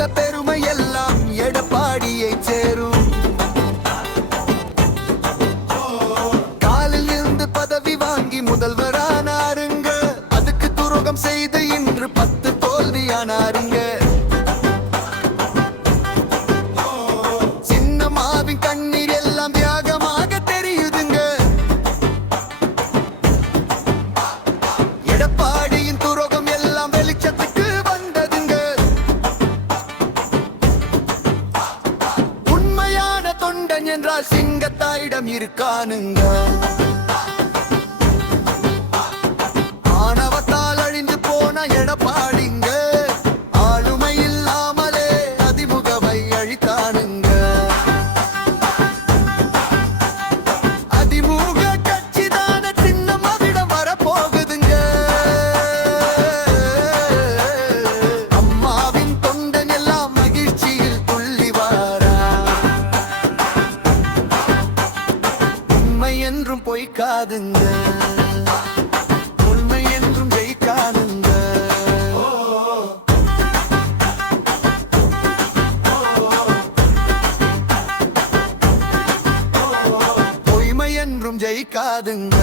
அந்த பெருமை எல்லாம் எடப்பாடியை சேரும். காலில் இருந்து பதவி வாங்கி முதல்வரானாருங்க. அதுக்கு துரோகம் செய்து இன்று 10 தோல்வியானாருங்க. சின்னம்மாவின் கண்ணீர் எல்லாம் தியாகமாக தெரியுதுங்க. எடப்பாடியின் துரோகம் எல்லாம் வெளிச்சத்துக்கு வந்ததுங்க. உண்மையான தொண்டன் என்றால் சிங்கத்தாயிடம் இருக்கானுங்க. ஆணவத்தால் அழிந்து போன எடப்பாடிங்க ஆளுமை இல்லாமலே அதிமுகவை அழித்தானுங்க. அதிமுக கட்சிதான சின்னம்மாவிடம் வரப்போகுதுங்க. அம்மாவின் தொண்டன் எல்லாம் மகிழ்ச்சியில் துள்ளி வாரா. உண்மை என்றும் பொய்க்காதுங்க. உண்மை என்றும் ஜெயிக்காதுங்க. பொய்மை என்றும் ஜெயிக்காதுங்க.